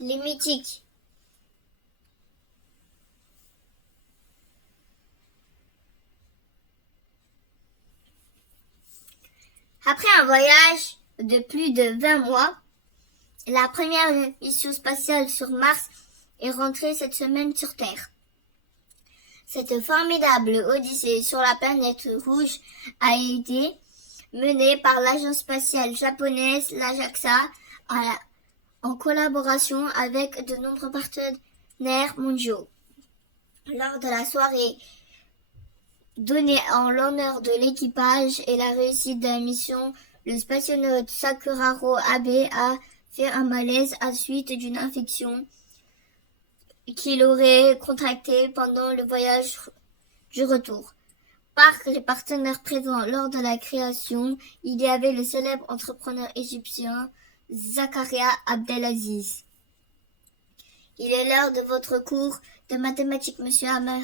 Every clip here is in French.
Les mythiques. Après un voyage de plus de 20 mois, la première mission spatiale sur Mars est rentrée cette semaine sur Terre. Cette formidable odyssée sur la planète rouge a été menée par l'agence spatiale japonaise, la JAXA, en collaboration avec de nombreux partenaires mondiaux. Lors de la soirée donnée en l'honneur de l'équipage et la réussite de la mission, le spationaute Sakuraro Abe a fait un malaise à suite d'une infection qu'il aurait contractée pendant le voyage du retour. Par les partenaires présents lors de la création, il y avait le célèbre entrepreneur égyptien Zakaria Abdelaziz. Il est l'heure de votre cours de mathématiques, Monsieur Hammer.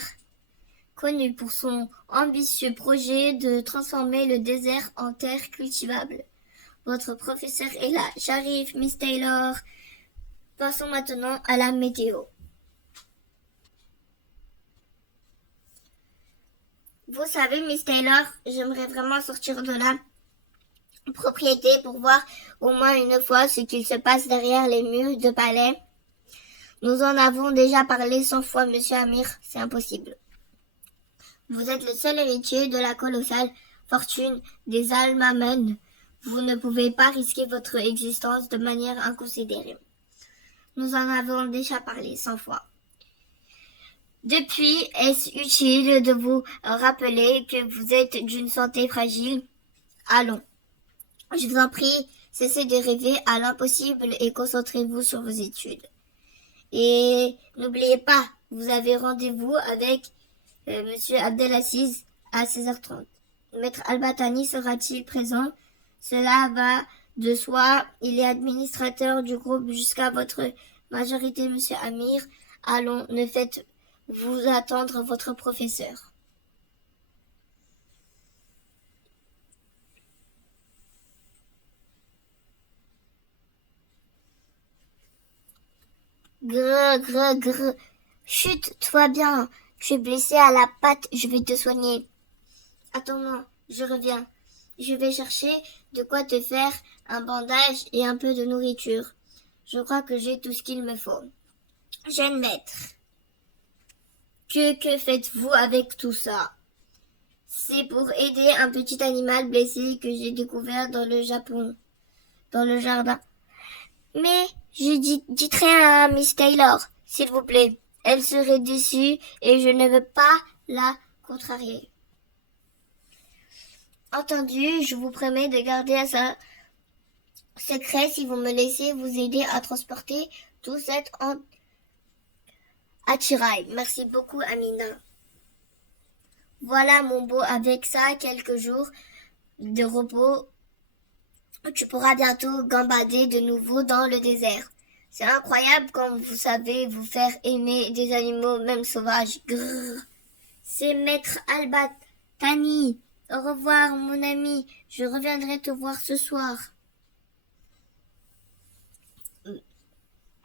Connu pour son ambitieux projet de transformer le désert en terre cultivable. Votre professeur est là. J'arrive, Miss Taylor. Passons maintenant à la météo. Vous savez, Miss Taylor, j'aimerais vraiment sortir de la propriété pour voir au moins une fois ce qu'il se passe derrière les murs de palais. Nous en avons déjà parlé 100 fois, Monsieur Amir, c'est impossible. Vous êtes le seul héritier de la colossale fortune des Almamen. Vous ne pouvez pas risquer votre existence de manière inconsidérée. Nous en avons déjà parlé 100 fois. Depuis, est-ce utile de vous rappeler que vous êtes d'une santé fragile? Allons, je vous en prie, cessez de rêver à l'impossible et concentrez-vous sur vos études. Et n'oubliez pas, vous avez rendez-vous avec Monsieur Abdelaziz à 16h30. Maître Albatani sera-t-il présent? Cela va de soi, il est administrateur du groupe jusqu'à votre majorité, Monsieur Amir. Allons, ne faites-vous attendre votre professeur. Grrr, grrr, grrr. Chut, toi bien. Tu es blessé à la patte, je vais te soigner. Attends-moi, je reviens. Je vais chercher de quoi te faire un bandage et un peu de nourriture. Je crois que j'ai tout ce qu'il me faut. Jeune maître, que faites-vous avec tout ça? C'est pour aider un petit animal blessé que j'ai découvert dans le Japon, dans le jardin. Mais je dites rien à Miss Taylor, s'il vous plaît. Elle serait déçue et je ne veux pas la contrarier. Entendu, je vous promets de garder ça secret si vous me laissez vous aider à transporter tout cet attirail. Merci beaucoup, Amina. Voilà, mon beau, avec ça, quelques jours de repos, tu pourras bientôt gambader de nouveau dans le désert. C'est incroyable comme vous savez vous faire aimer des animaux, même sauvages. Grrr. C'est Maître Albatani. Au revoir, mon ami. Je reviendrai te voir ce soir.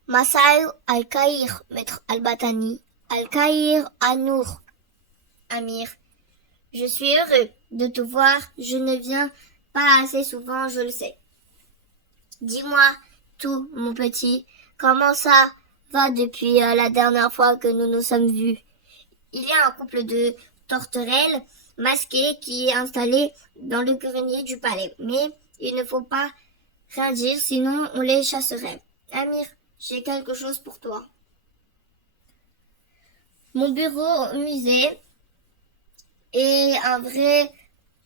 Masai Al-Kahir, Maître Albatani. Al-Kahir Anour. Amir. Je suis heureux de te voir. Je ne viens pas assez souvent, je le sais. Dis-moi tout, mon petit. Comment ça va depuis la dernière fois que nous nous sommes vus? Il y a un couple de tourterelles masquées qui est installé dans le grenier du palais. Mais il ne faut pas rien dire, sinon on les chasserait. Amir, j'ai quelque chose pour toi. Mon bureau au musée est un vrai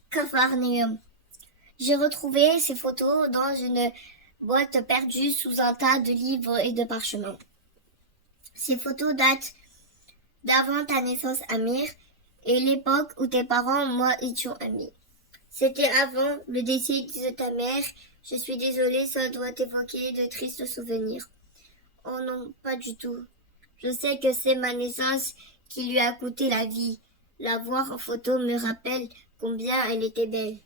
capharnaüm. J'ai retrouvé ces photos dans une boîte perdue sous un tas de livres et de parchemins. Ces photos datent d'avant ta naissance, Amir, et l'époque où tes parents, moi, étions amis. C'était avant le décès de ta mère. Je suis désolée, ça doit évoquer de tristes souvenirs. Oh non, pas du tout. Je sais que c'est ma naissance qui lui a coûté la vie. La voir en photo me rappelle combien elle était belle.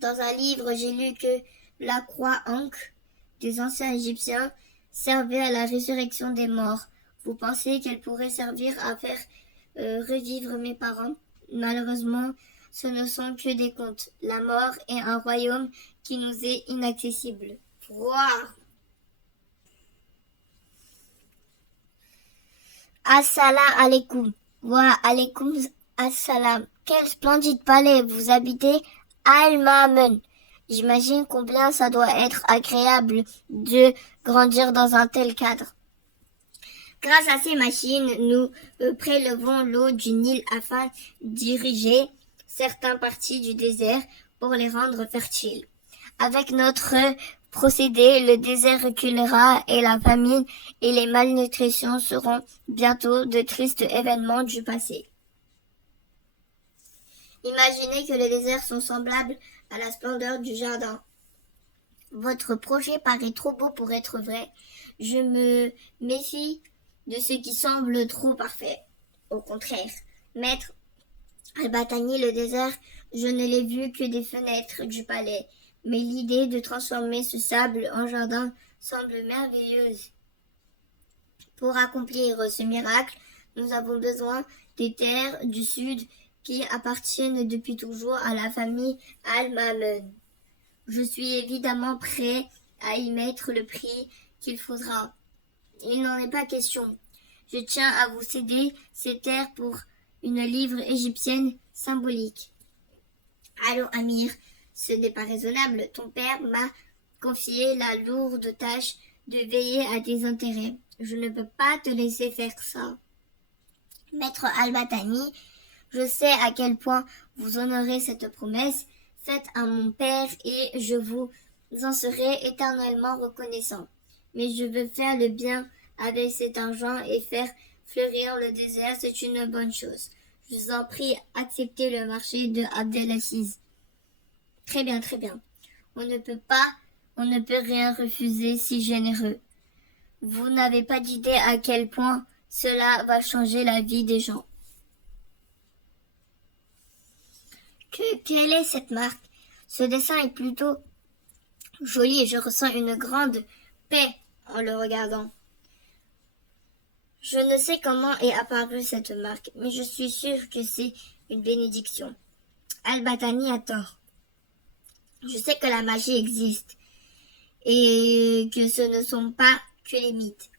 Dans un livre, j'ai lu que la croix ankh des anciens Égyptiens servait à la résurrection des morts. Vous pensez qu'elle pourrait servir à faire revivre mes parents? Malheureusement, ce ne sont que des contes. La mort est un royaume qui nous est inaccessible. Waouh! Assalamu alaikum. Wa alaikum assalam. Quel splendide palais. Vous habitez Al-Ma'men. J'imagine combien ça doit être agréable de grandir dans un tel cadre. Grâce à ces machines, nous prélevons l'eau du Nil afin d'irriger certaines parties du désert pour les rendre fertiles. Avec notre procédé, le désert reculera et la famine et les malnutritions seront bientôt de tristes événements du passé. Imaginez que les déserts sont semblables à la splendeur du jardin. Votre projet paraît trop beau pour être vrai. Je me méfie de ce qui semble trop parfait. Au contraire, maître Al-Batani, le désert, je ne l'ai vu que des fenêtres du palais, mais l'idée de transformer ce sable en jardin semble merveilleuse. Pour accomplir ce miracle, nous avons besoin des terres du sud qui appartiennent depuis toujours à la famille Al-Ma'men. Je suis évidemment prêt à y mettre le prix qu'il faudra. Il n'en est pas question. Je tiens à vous céder ces terres pour une livre égyptienne symbolique. Allons, Amir, ce n'est pas raisonnable. Ton père m'a confié la lourde tâche de veiller à tes intérêts. Je ne peux pas te laisser faire ça. Maître Al-Batani, je sais à quel point vous honorez cette promesse faite à mon père et je vous en serai éternellement reconnaissant. Mais je veux faire le bien avec cet argent et faire fleurir le désert, c'est une bonne chose. Je vous en prie, acceptez le marché de Abdelaziz. Très bien, très bien. On ne peut rien refuser si généreux. Vous n'avez pas d'idée à quel point cela va changer la vie des gens. Quelle est cette marque? Ce dessin est plutôt joli et je ressens une grande paix en le regardant. Je ne sais comment est apparue cette marque, mais je suis sûre que c'est une bénédiction. Al-Batani a tort. Je sais que la magie existe et que ce ne sont pas que les mythes.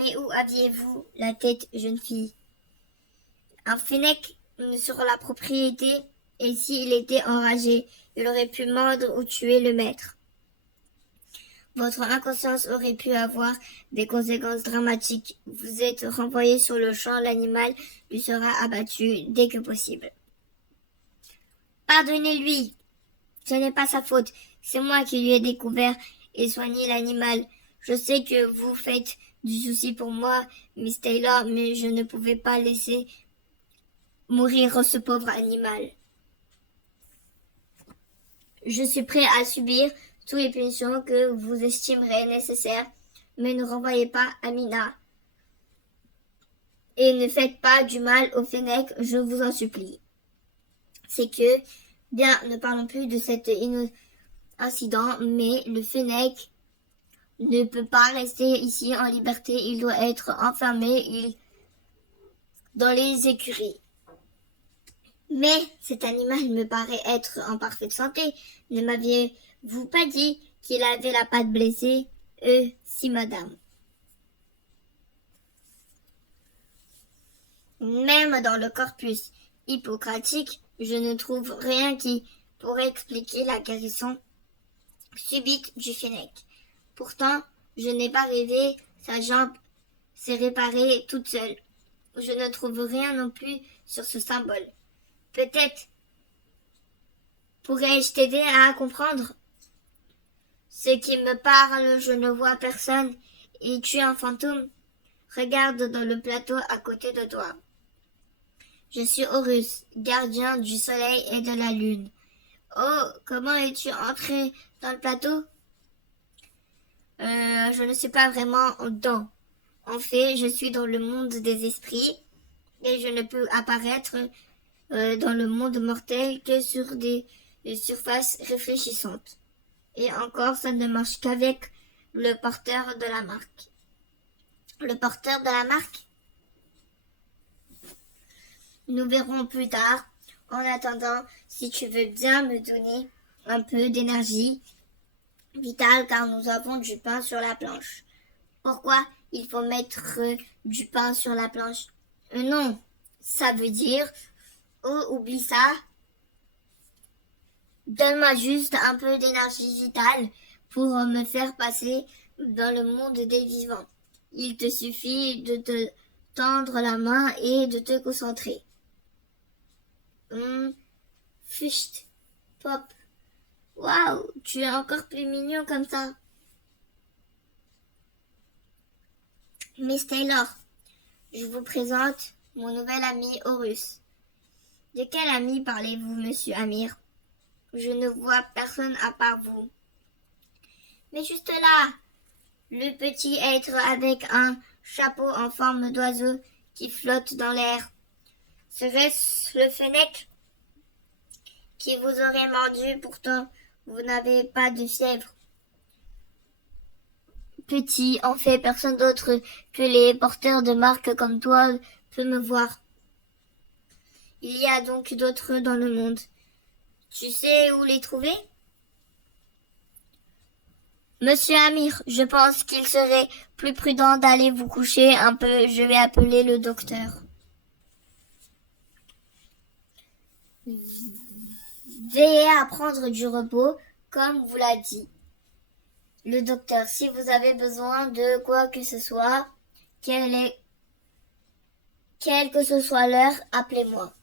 Mais où aviez-vous la tête, jeune fille? Un fennec sur la propriété, et s'il était enragé, il aurait pu mordre ou tuer le maître. Votre inconscience aurait pu avoir des conséquences dramatiques. Vous êtes renvoyé sur le champ, l'animal lui sera abattu dès que possible. Pardonnez-lui, ce n'est pas sa faute, c'est moi qui lui ai découvert et soigné l'animal. Je sais que vous faites du souci pour moi, Miss Taylor, mais je ne pouvais pas laisser mourir ce pauvre animal. Je suis prêt à subir toutes les punitions que vous estimerez nécessaires, mais ne renvoyez pas Amina. Et ne faites pas du mal au fennec, je vous en supplie. C'est que, bien, ne parlons plus de cet incident, mais le fennec ne peut pas rester ici en liberté, il doit être enfermé dans les écuries. Mais cet animal me paraît être en parfaite santé. Ne m'aviez-vous pas dit qu'il avait la patte blessée? Si, madame. Même dans le corpus hippocratique, je ne trouve rien qui pourrait expliquer la guérison subite du fennec. Pourtant, je n'ai pas rêvé, sa jambe s'est réparée toute seule. Je ne trouve rien non plus sur ce symbole. Peut-être pourrais-je t'aider à comprendre? Ce qui me parle, je ne vois personne. Es-tu un fantôme? Regarde dans le plateau à côté de toi. Je suis Horus, gardien du soleil et de la lune. Oh, comment es-tu entré dans le plateau? Je ne suis pas vraiment dedans. En fait, je suis dans le monde des esprits et je ne peux apparaître dans le monde mortel que sur des surfaces réfléchissantes. Et encore, ça ne marche qu'avec le porteur de la marque. Le porteur de la marque? Nous verrons plus tard. En attendant, si tu veux bien me donner un peu d'énergie vitale car nous avons du pain sur la planche. Pourquoi il faut mettre du pain sur la planche? Non, ça veut dire... Oh, oublie ça. Donne-moi juste un peu d'énergie vitale pour me faire passer dans le monde des vivants. Il te suffit de te tendre la main et de te concentrer. Fucht, Pop. Waouh, tu es encore plus mignon comme ça. Miss Taylor, je vous présente mon nouvel ami Horus. De quel ami parlez-vous, monsieur Amir? Je ne vois personne à part vous. Mais juste là, le petit être avec un chapeau en forme d'oiseau qui flotte dans l'air. Serait-ce le fennec qui vous aurait mordu? Pourtant, vous n'avez pas de fièvre. Petit, en fait, personne d'autre que les porteurs de marque comme toi peut me voir. Il y a donc d'autres dans le monde. Tu sais où les trouver? Monsieur Amir, je pense qu'il serait plus prudent d'aller vous coucher un peu. Je vais appeler le docteur. Veillez à prendre du repos, comme vous l'a dit le docteur. Si vous avez besoin de quoi que ce soit, quelle que ce soit l'heure, appelez-moi.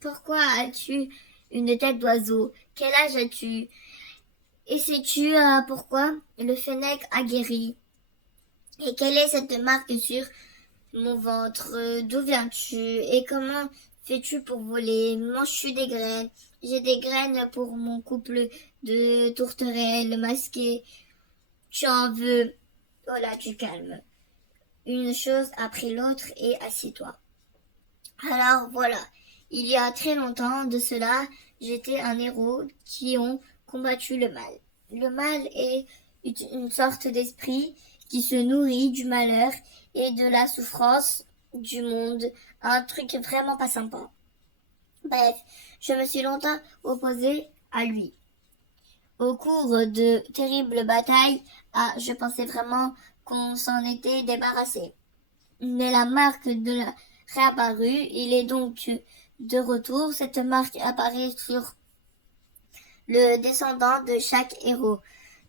Pourquoi as-tu une tête d'oiseau? Quel âge as-tu? Et sais-tu pourquoi le fennec a guéri? Et quelle est cette marque sur mon ventre? D'où viens-tu? Et comment fais-tu pour voler? Manges-tu des graines? J'ai des graines pour mon couple de tourterelles masquées. Tu en veux? Oh là, tu calmes. Une chose après l'autre et assieds-toi. Alors voilà, il y a très longtemps de cela, j'étais un héros qui ont combattu le mal. Le mal est une sorte d'esprit qui se nourrit du malheur et de la souffrance du monde. Un truc vraiment pas sympa. Bref, je me suis longtemps opposée à lui. Au cours de terribles batailles, je pensais vraiment qu'on s'en était débarrassé. Mais la marque de la réapparue, il est donc de retour. Cette marque apparaît sur le descendant de chaque héros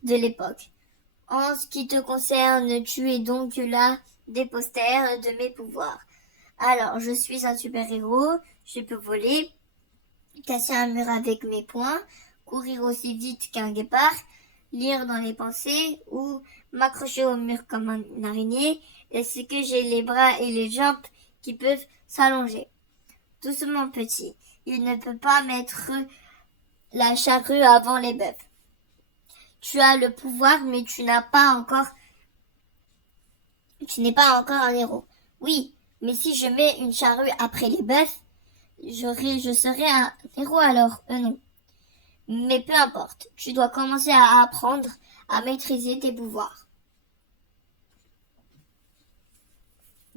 de l'époque. En ce qui te concerne, tu es donc là des posters de mes pouvoirs. Alors, je suis un super-héros, je peux voler, casser un mur avec mes poings, courir aussi vite qu'un guépard, lire dans les pensées ou m'accrocher au mur comme une araignée. Est-ce que j'ai les bras et les jambes qui peuvent s'allonger? Doucement, petit, il ne peut pas mettre la charrue avant les bœufs. Tu as le pouvoir, mais tu n'es pas encore un héros. Oui, mais si je mets une charrue après les bœufs, je serai un héros alors, non. Mais peu importe, tu dois commencer à apprendre à maîtriser tes pouvoirs.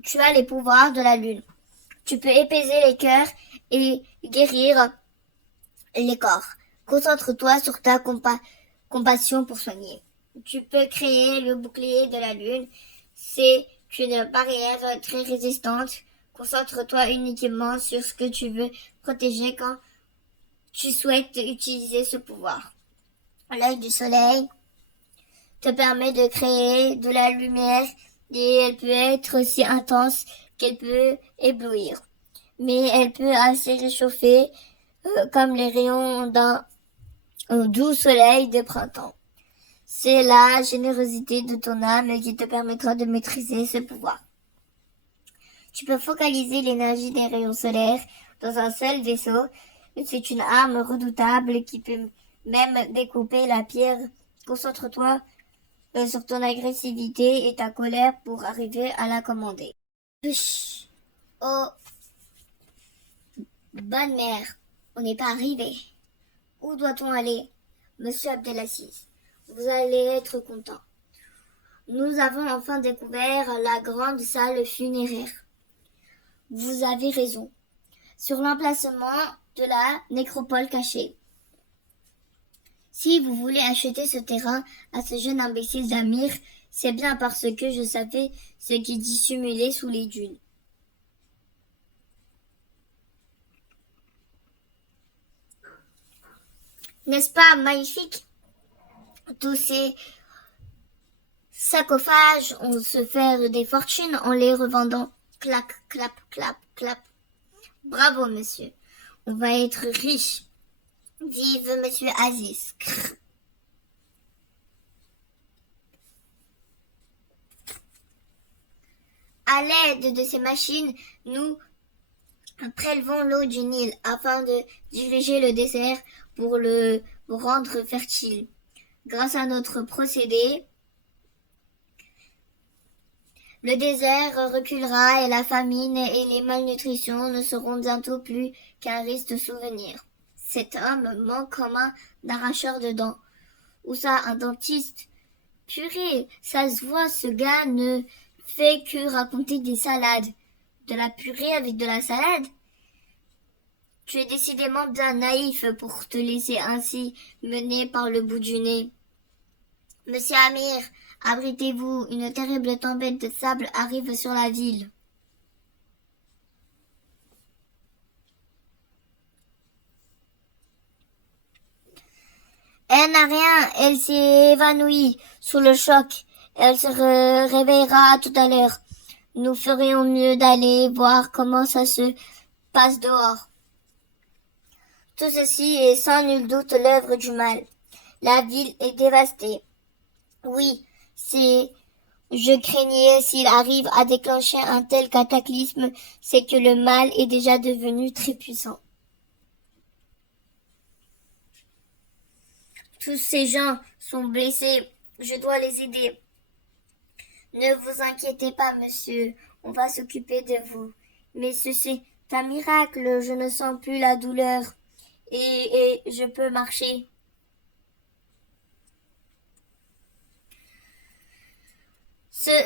Tu as les pouvoirs de la lune. Tu peux épaiser les cœurs et guérir les corps. Concentre-toi sur ta compassion pour soigner. Tu peux créer le bouclier de la lune. C'est une barrière très résistante. Concentre-toi uniquement sur ce que tu veux protéger quand tu souhaites utiliser ce pouvoir. L'œil du soleil te permet de créer de la lumière et elle peut être si intense qu'elle peut éblouir. Mais elle peut assez réchauffer comme les rayons d'un doux soleil de printemps. C'est la générosité de ton âme qui te permettra de maîtriser ce pouvoir. Tu peux focaliser l'énergie des rayons solaires dans un seul vaisseau. C'est une arme redoutable qui peut même découper la pierre. Concentre-toi sur ton agressivité et ta colère pour arriver à la commander. Push. Oh, bonne mère, on n'est pas arrivé. Où doit-on aller? Monsieur Abdelaziz, vous allez être content. Nous avons enfin découvert la grande salle funéraire. Vous avez raison. Sur l'emplacement de la nécropole cachée. Si vous voulez acheter ce terrain à ce jeune imbécile d'Amir, c'est bien parce que je savais ce qui dissimulait sous les dunes. N'est-ce pas magnifique? Tous ces sarcophages, on se fait des fortunes en les revendant. Clac, clap, clap, clap. Bravo, monsieur. On va être riche. Vive monsieur Aziz. À l'aide de ces machines, nous prélevons l'eau du Nil afin de diriger le désert pour le rendre fertile. Grâce à notre procédé, le désert reculera et la famine et les malnutritions ne seront bientôt plus qu'un triste souvenir. Cet homme manque comme un arracheur de dents. Ou ça, un dentiste? Purée, ça se voit, ce gars ne fait que raconter des salades. De la purée avec de la salade? Tu es décidément bien naïf pour te laisser ainsi mener par le bout du nez. Monsieur Amir, abritez-vous, une terrible tempête de sable arrive sur la ville. Elle n'a rien, elle s'est évanouie sous le choc. Elle se réveillera tout à l'heure. Nous ferions mieux d'aller voir comment ça se passe dehors. Tout ceci est sans nul doute l'œuvre du mal. La ville est dévastée. Oui, je craignais s'il arrive à déclencher un tel cataclysme, c'est que le mal est déjà devenu très puissant. Tous ces gens sont blessés, je dois les aider. Ne vous inquiétez pas, monsieur, on va s'occuper de vous. Mais c'est un miracle, je ne sens plus la douleur et je peux marcher.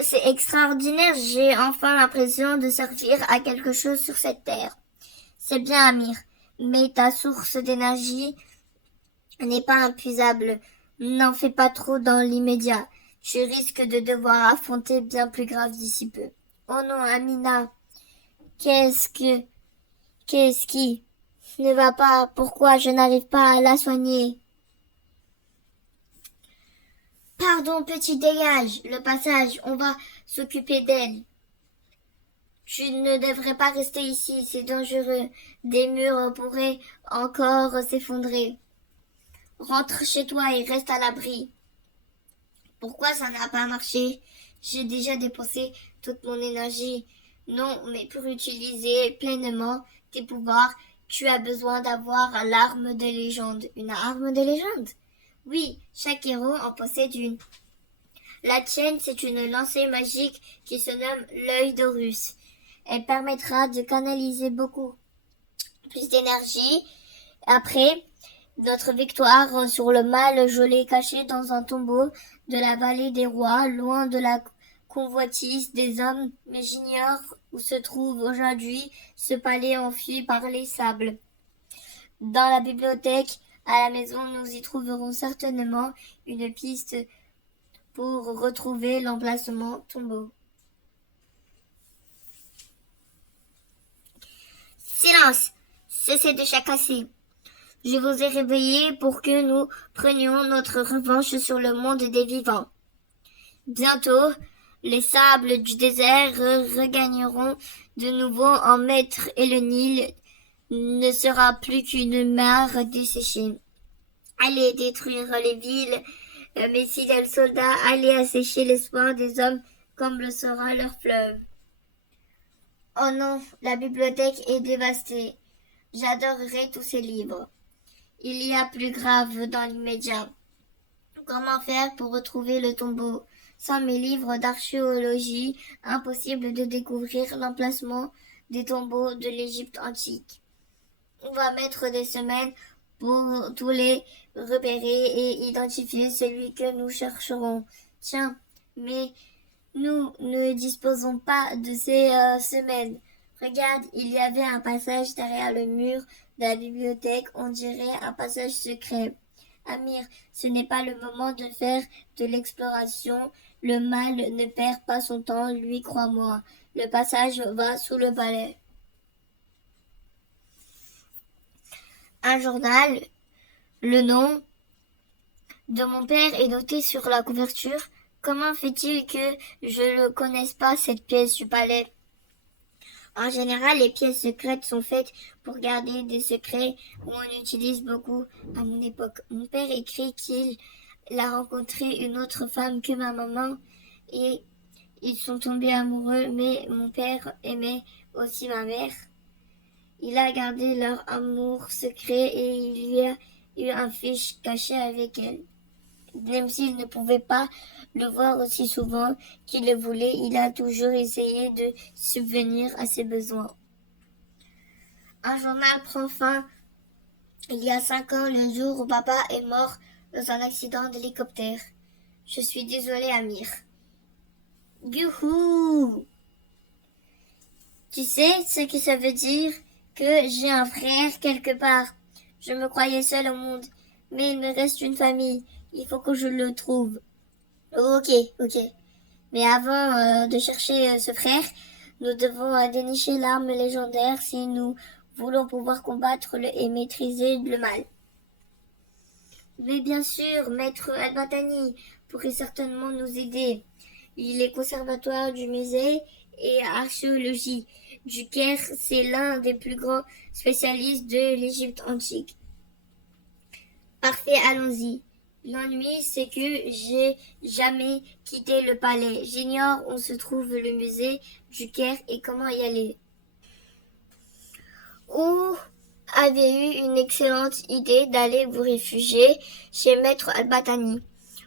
C'est extraordinaire, j'ai enfin l'impression de servir à quelque chose sur cette terre. C'est bien, Amir, mais ta source d'énergie n'est pas épuisable. N'en fais pas trop dans l'immédiat. Tu risques de devoir affronter bien plus grave d'ici peu. Oh non, Amina, qu'est-ce qui ne va pas? Pourquoi je n'arrive pas à la soigner? Pardon, petit, dégage le passage, on va s'occuper d'elle. Tu ne devrais pas rester ici, c'est dangereux. Des murs pourraient encore s'effondrer. Rentre chez toi et reste à l'abri. Pourquoi ça n'a pas marché? J'ai déjà dépensé toute mon énergie. Non, mais pour utiliser pleinement tes pouvoirs, tu as besoin d'avoir l'arme de légende. Une arme de légende? Oui, chaque héros en possède une. La tienne, c'est une lancée magique qui se nomme l'œil d'Horus. Elle permettra de canaliser beaucoup plus d'énergie. Après notre victoire sur le mal, je l'ai caché dans un tombeau de la vallée des rois, loin de la convoitise des hommes, mais j'ignore où se trouve aujourd'hui ce palais enfui par les sables. Dans la bibliothèque, à la maison, nous y trouverons certainement une piste pour retrouver l'emplacement tombeau. Silence! Cessez de chacasser. Je vous ai réveillé pour que nous prenions notre revanche sur le monde des vivants. Bientôt, les sables du désert regagneront de nouveau en maître et le Nil ne sera plus qu'une mare desséchée. Allez détruire les villes, mes fidèles soldats, allez assécher l'espoir des hommes comme le sera leur fleuve. Oh non, la bibliothèque est dévastée. J'adorerais tous ces livres. Il y a plus grave dans l'immédiat. Comment faire pour retrouver le tombeau? Sans mes livres d'archéologie, impossible de découvrir l'emplacement des tombeaux de l'Égypte antique. On va mettre des semaines pour tous les repérer et identifier celui que nous chercherons. Tiens, Mais nous ne disposons pas de ces semaines. Regarde, il y avait un passage derrière le mur de la bibliothèque, on dirait un passage secret. Amir, ce n'est pas le moment de faire de l'exploration. Le mal ne perd pas son temps, lui, crois-moi. Le passage va sous le palais. Un journal, le nom de mon père est noté sur la couverture. Comment fait-il que je ne connaisse pas cette pièce du palais? En général, les pièces secrètes sont faites pour garder des secrets où on utilise beaucoup à mon époque. Mon père écrit qu'il a rencontré une autre femme que ma maman et ils sont tombés amoureux, mais mon père aimait aussi ma mère. Il a gardé leur amour secret et il y a eu un fiche caché avec elle. Même s'il ne pouvait pas le voir aussi souvent qu'il le voulait, il a toujours essayé de subvenir à ses besoins. Un journal prend fin il y a 5 ans, le jour où papa est mort dans un accident d'hélicoptère. Je suis désolée, Amir. Youhou! Tu sais ce que ça veut dire? Que j'ai un frère quelque part. Je me croyais seule au monde, mais il me reste une famille. Il faut que je le trouve. Ok. Mais avant de chercher ce frère, nous devons dénicher l'arme légendaire si nous voulons pouvoir combattre et maîtriser le mal. Mais bien sûr, Maître Albatani pourrait certainement nous aider. Il est conservatoire du musée et archéologie du Caire. C'est l'un des plus grands spécialistes de l'Égypte antique. Parfait, allons-y. L'ennui, c'est que j'ai jamais quitté le palais. J'ignore où se trouve le musée du Caire et comment y aller. Vous avez eu une excellente idée d'aller vous réfugier chez Maître Albatani.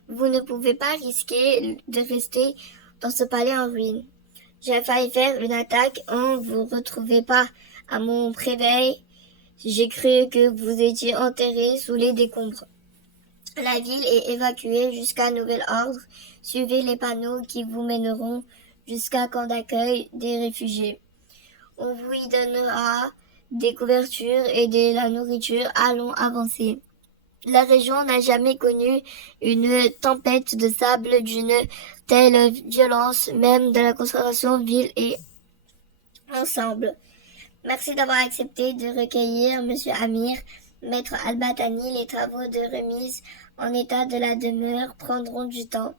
Vous ne pouvez pas risquer de rester dans ce palais en ruine. J'ai failli faire une attaque en vous retrouvez pas. À mon réveil, j'ai cru que vous étiez enterré sous les décombres. La ville est évacuée jusqu'à nouvel ordre. Suivez les panneaux qui vous mèneront jusqu'à camp d'accueil des réfugiés. On vous y donnera des couvertures et de la nourriture. Allons avancer. La région n'a jamais connu une tempête de sable d'une telle violence, même de la concentration ville et ensemble. Merci d'avoir accepté de recueillir Monsieur Amir, Maître Albatani. Les travaux de remise en état de la demeure prendront du temps.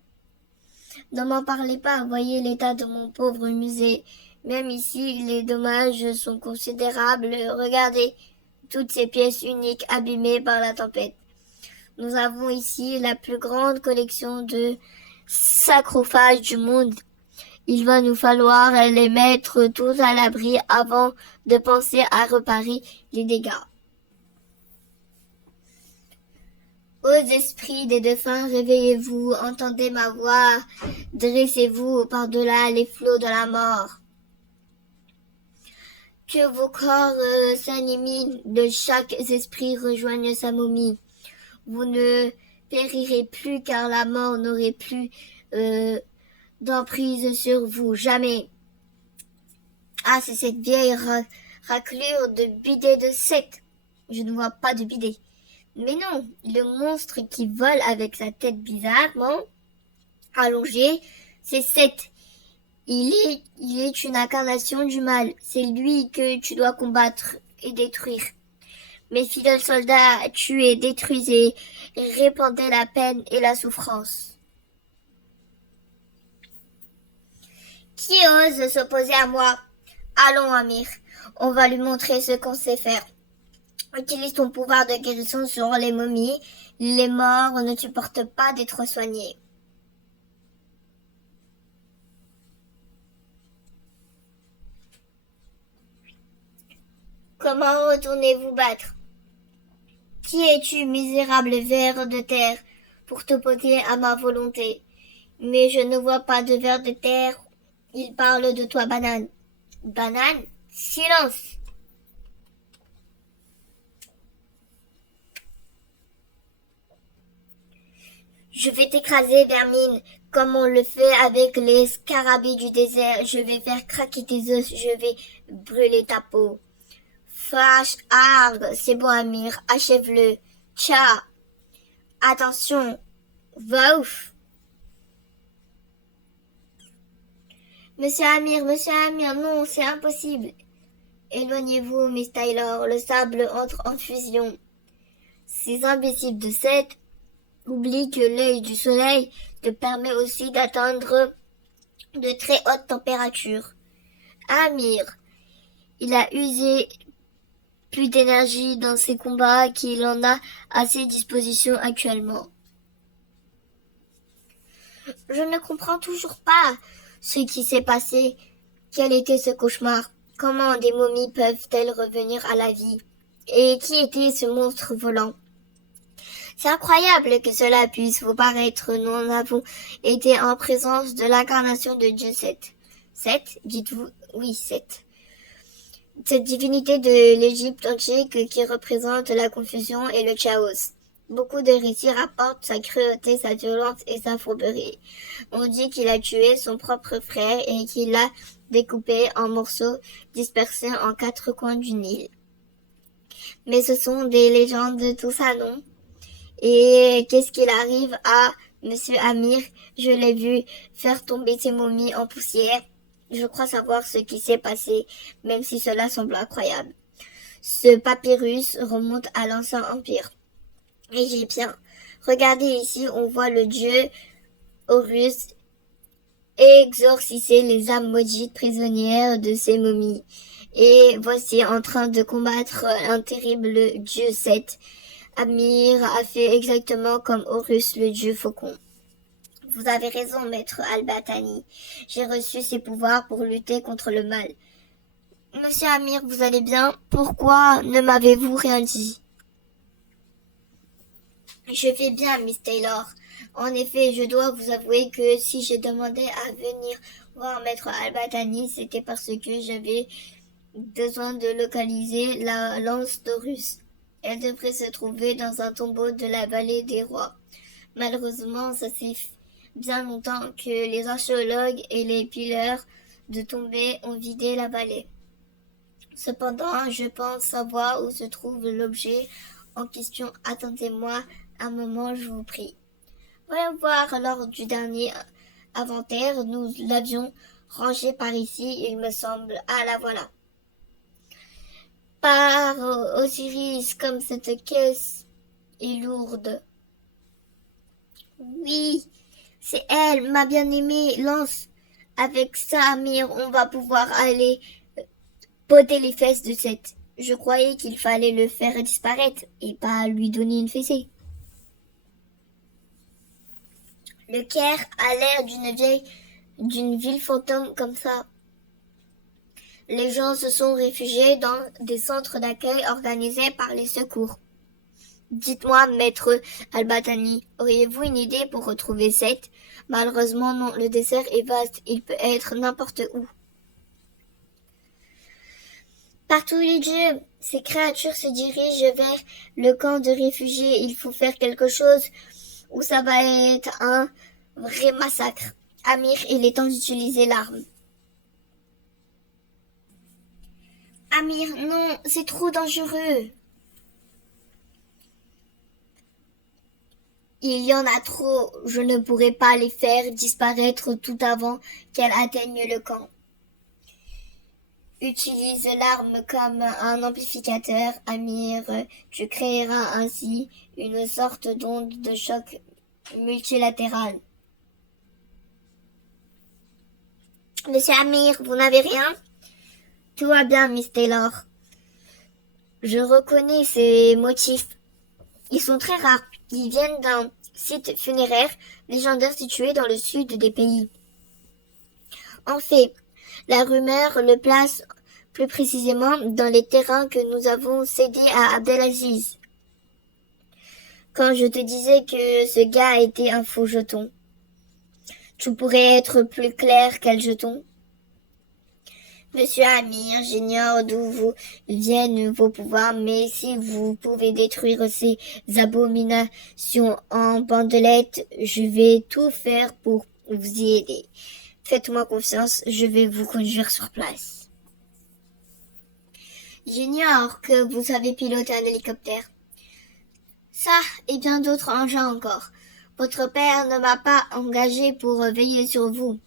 Ne m'en parlez pas, voyez l'état de mon pauvre musée. Même ici, les dommages sont considérables. Regardez toutes ces pièces uniques abîmées par la tempête. Nous avons ici la plus grande collection de sarcophages du monde. Il va nous falloir les mettre tous à l'abri avant de penser à réparer les dégâts. Ô esprits des défunts, réveillez-vous, entendez ma voix, dressez-vous par-delà les flots de la mort. Que vos corps s'animent, de chaque esprit rejoigne sa momie. Vous ne périrez plus car la mort n'aurait plus d'emprise sur vous, jamais. Ah, c'est cette vieille raclure de bidet de Seth. Je ne vois pas de bidet. Mais non, le monstre qui vole avec sa tête bizarrement allongée, c'est Seth. Il est une incarnation du mal. C'est lui que tu dois combattre et détruire. Mes fidèles soldats, tuez, détruisez, répandez la peine et la souffrance. Qui ose s'opposer à moi? Allons, Amir, on va lui montrer ce qu'on sait faire. Utilise ton pouvoir de guérison sur les momies. Les morts ne supportent pas d'être soignés. Comment retournez-vous battre? Qui es-tu, misérable ver de terre, pour t'opposer à ma volonté? Mais je ne vois pas de ver de terre. Il parle de toi, banane. Banane? Silence! Je vais t'écraser, vermine, comme on le fait avec les scarabées du désert. Je vais faire craquer tes os, je vais brûler ta peau. Fâche, argue, c'est bon, Amir, achève-le. Tcha, attention, ouf. Monsieur Amir, non, c'est impossible. Éloignez-vous, Miss Taylor, le sable entre en fusion. Ces imbéciles de Seth oublient que l'œil du soleil te permet aussi d'atteindre de très hautes températures. Amir, il a usé plus d'énergie dans ses combats qu'il en a à ses dispositions actuellement. Je ne comprends toujours pas ce qui s'est passé. Quel était ce cauchemar? Comment des momies peuvent-elles revenir à la vie? Et qui était ce monstre volant? C'est incroyable que cela puisse vous paraître. Nous avons été en présence de l'incarnation de Dieu Seth. Seth, dites-vous? Oui, Seth. Cette divinité de l'Égypte antique qui représente la confusion et le chaos. Beaucoup de récits rapportent sa cruauté, sa violence et sa fourberie. On dit qu'il a tué son propre frère et qu'il l'a découpé en morceaux dispersés en 4 coins du Nil. Mais ce sont des légendes, tout ça, non? Et qu'est-ce qu'il arrive à Monsieur Amir? Je l'ai vu faire tomber ses momies en poussière. Je crois savoir ce qui s'est passé, même si cela semble incroyable. Ce papyrus remonte à l'Ancien Empire égyptien. Regardez ici, on voit le dieu Horus exorciser les âmes maudites prisonnières de ses momies. Et voici en train de combattre un terrible dieu Seth. Amir a fait exactement comme Horus, le dieu faucon. Vous avez raison, maître Al-Batani. J'ai reçu ces pouvoirs pour lutter contre le mal. Monsieur Amir, vous allez bien? Pourquoi ne m'avez-vous rien dit? Je vais bien, Miss Taylor. En effet, je dois vous avouer que si j'ai demandé à venir voir maître Al-Batani, c'était parce que j'avais besoin de localiser la lance d'Horus. Elle devrait se trouver dans un tombeau de la vallée des rois. Malheureusement, ça fait bien longtemps que les archéologues et les pileurs de tombées ont vidé la vallée. Cependant, je pense savoir où se trouve l'objet en question. Attendez-moi un moment, je vous prie. Voyons voir, lors du dernier inventaire, nous l'avions rangé par ici, il me semble. Ah, la voilà. Par Osiris, comme cette caisse est lourde. Oui, c'est elle, ma bien-aimée. Lance. Avec ça, Amir, on va pouvoir aller poter les fesses de Seth. Je croyais qu'il fallait le faire disparaître et pas lui donner une fessée. Le Caire a l'air d'une ville fantôme comme ça. Les gens se sont réfugiés dans des centres d'accueil organisés par les secours. Dites-moi, maître Al-Batani, auriez-vous une idée pour retrouver Seth? Malheureusement, non, le désert est vaste, il peut être n'importe où. Par tous les dieux, ces créatures se dirigent vers le camp de réfugiés. Il faut faire quelque chose ou ça va être un vrai massacre. Amir, il est temps d'utiliser l'arme. Amir, non, c'est trop dangereux. Il y en a trop, je ne pourrai pas les faire disparaître tout avant qu'elles atteignent le camp. Utilise l'arme comme un amplificateur, Amir. Tu créeras ainsi une sorte d'onde de choc multilatérale. Monsieur Amir, vous n'avez rien? Tout va bien, Miss Taylor. Je reconnais ces motifs. Ils sont très rares. Ils viennent d'un site funéraire légendaire situé dans le sud des pays. En fait, la rumeur le place plus précisément dans les terrains que nous avons cédés à Abdelaziz. Quand je te disais que ce gars était un faux jeton. Tu pourrais être plus clair, quel jeton? Monsieur Amir, j'ignore d'où vous viennent vos pouvoirs, mais si vous pouvez détruire ces abominations en bandelettes, je vais tout faire pour vous y aider. Faites-moi confiance, je vais vous conduire sur place. J'ignore que vous savez piloter un hélicoptère. Ça et bien d'autres engins encore. Votre père ne m'a pas engagé pour veiller sur vous.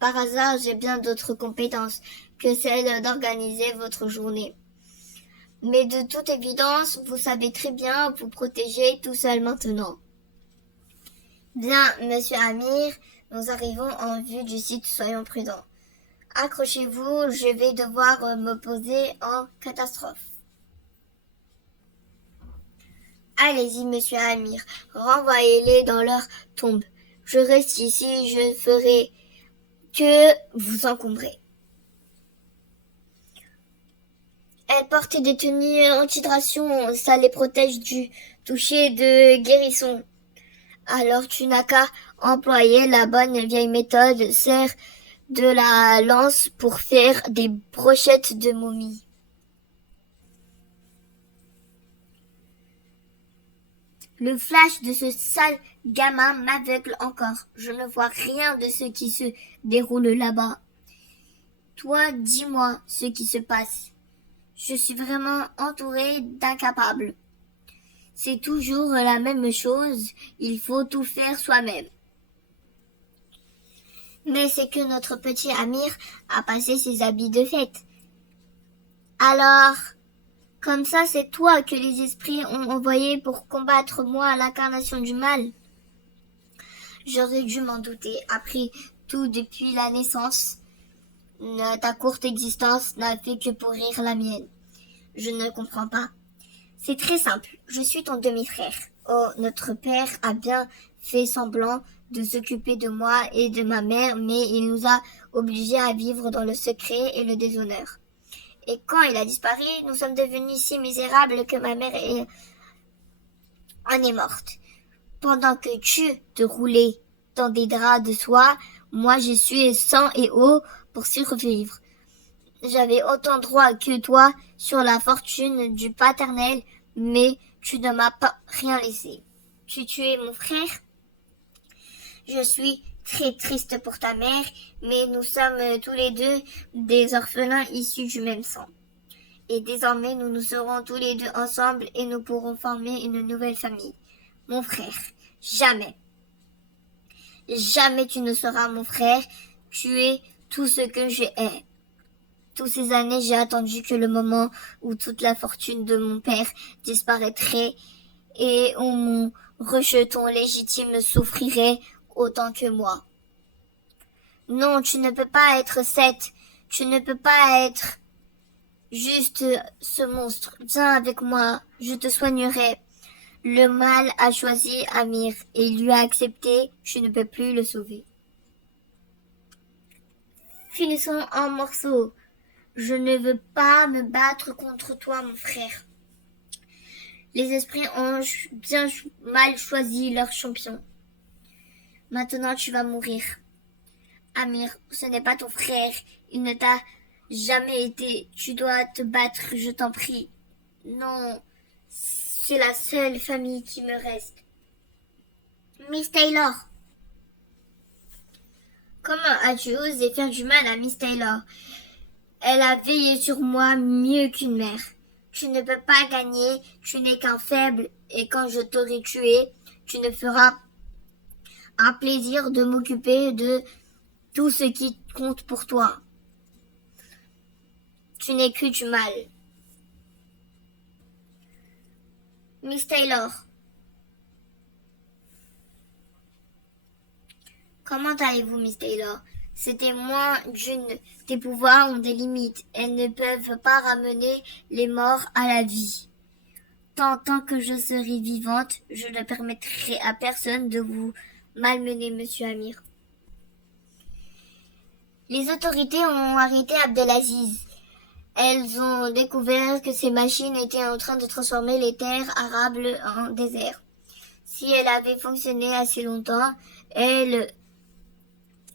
Par hasard, j'ai bien d'autres compétences que celle d'organiser votre journée. Mais de toute évidence, vous savez très bien vous protéger tout seul maintenant. Bien, monsieur Amir, nous arrivons en vue du site, soyons prudents. Accrochez-vous, je vais devoir me poser en catastrophe. Allez-y, monsieur Amir, renvoyez-les dans leur tombe. Je reste ici, je ferai que vous encombrer. Elles portent des tenues anti-hydration, ça les protège du toucher de guérisson. Alors tu n'as qu'à employer la bonne vieille méthode, serre de la lance pour faire des brochettes de momie. Le flash de ce sale gamin m'aveugle encore. Je ne vois rien de ce qui se déroule là-bas. Toi, dis-moi ce qui se passe. Je suis vraiment entourée d'incapables. C'est toujours la même chose, il faut tout faire soi-même. Mais c'est que notre petit Amir a passé ses habits de fête. Alors, comme ça, c'est toi que les esprits ont envoyé pour combattre moi, l'incarnation du mal. J'aurais dû m'en douter. Après tout, depuis la naissance, ta courte existence n'a fait que pourrir la mienne. Je ne comprends pas. C'est très simple. Je suis ton demi-frère. Oh, notre père a bien fait semblant de s'occuper de moi et de ma mère, mais il nous a obligés à vivre dans le secret et le déshonneur. Et quand il a disparu, nous sommes devenus si misérables que ma mère en est morte. Pendant que tu te roulais dans des draps de soie, moi j'ai sué sang et eau pour survivre. J'avais autant droit que toi sur la fortune du paternel, mais tu ne m'as pas rien laissé. Tu tuais mon frère. Je suis très triste pour ta mère, mais nous sommes tous les deux des orphelins issus du même sang. Et désormais, nous serons tous les deux ensemble et nous pourrons former une nouvelle famille. Mon frère, jamais. Jamais tu ne seras mon frère. Tu es tout ce que je hais. Toutes ces années, j'ai attendu que le moment où toute la fortune de mon père disparaîtrait et où mon rejeton légitime souffrirait autant que moi. Non, tu ne peux pas être Seth. Tu ne peux pas être juste ce monstre. Viens avec moi, je te soignerai. Le mal a choisi Amir et il lui a accepté. Tu ne peux plus le sauver. Finissons en morceaux. Je ne veux pas me battre contre toi, mon frère. Les esprits ont bien mal choisi leur champion. Maintenant, tu vas mourir. Amir, ce n'est pas ton frère. Il ne t'a jamais été. Tu dois te battre, je t'en prie. Non, c'est la seule famille qui me reste. Miss Taylor. Comment as-tu osé faire du mal à Miss Taylor? Elle a veillé sur moi mieux qu'une mère. Tu ne peux pas gagner, tu n'es qu'un faible, et quand je t'aurai tué, tu ne feras un plaisir de m'occuper de tout ce qui compte pour toi. Tu n'es que du mal. Miss Taylor. Comment allez-vous, Miss Taylor? C'était moins d'une. Tes pouvoirs ont des limites. Elles ne peuvent pas ramener les morts à la vie. Tant que je serai vivante, je ne permettrai à personne de vous malmener, monsieur Amir. Les autorités ont arrêté Abdelaziz. Elles ont découvert que ces machines étaient en train de transformer les terres arables en désert. Si elles avaient fonctionné assez longtemps, elles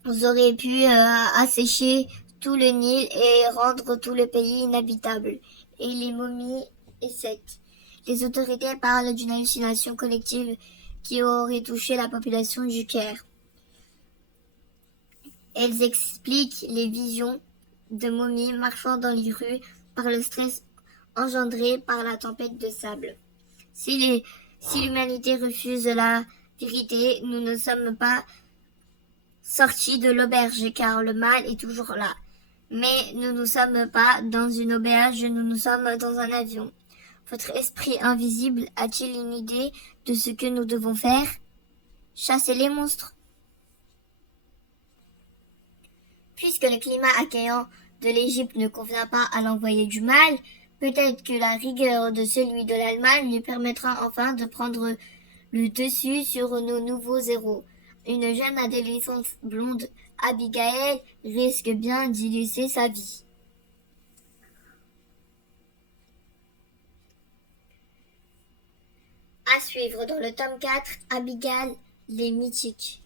auraient pu assécher tout le Nil et rendre tout le pays inhabitable. Et les momies et Seth. Les autorités parlent d'une hallucination collective qui aurait touché la population du Caire. Elles expliquent les visions de momies marchant dans les rues par le stress engendré par la tempête de sable. Si l'humanité refuse la vérité, nous ne sommes pas sortis de l'auberge car le mal est toujours là. Mais nous ne sommes pas dans une auberge, nous sommes dans un avion. Votre esprit invisible a-t-il une idée de ce que nous devons faire? Chasser les monstres. Puisque le climat accueillant de l'Égypte ne convient pas à l'envoyé du mal, peut-être que la rigueur de celui de l'Allemagne lui permettra enfin de prendre le dessus sur nos nouveaux héros. Une jeune adolescente blonde, Abigail, risque bien d'y laisser sa vie. À suivre dans le tome 4, Abigail, les mythiques.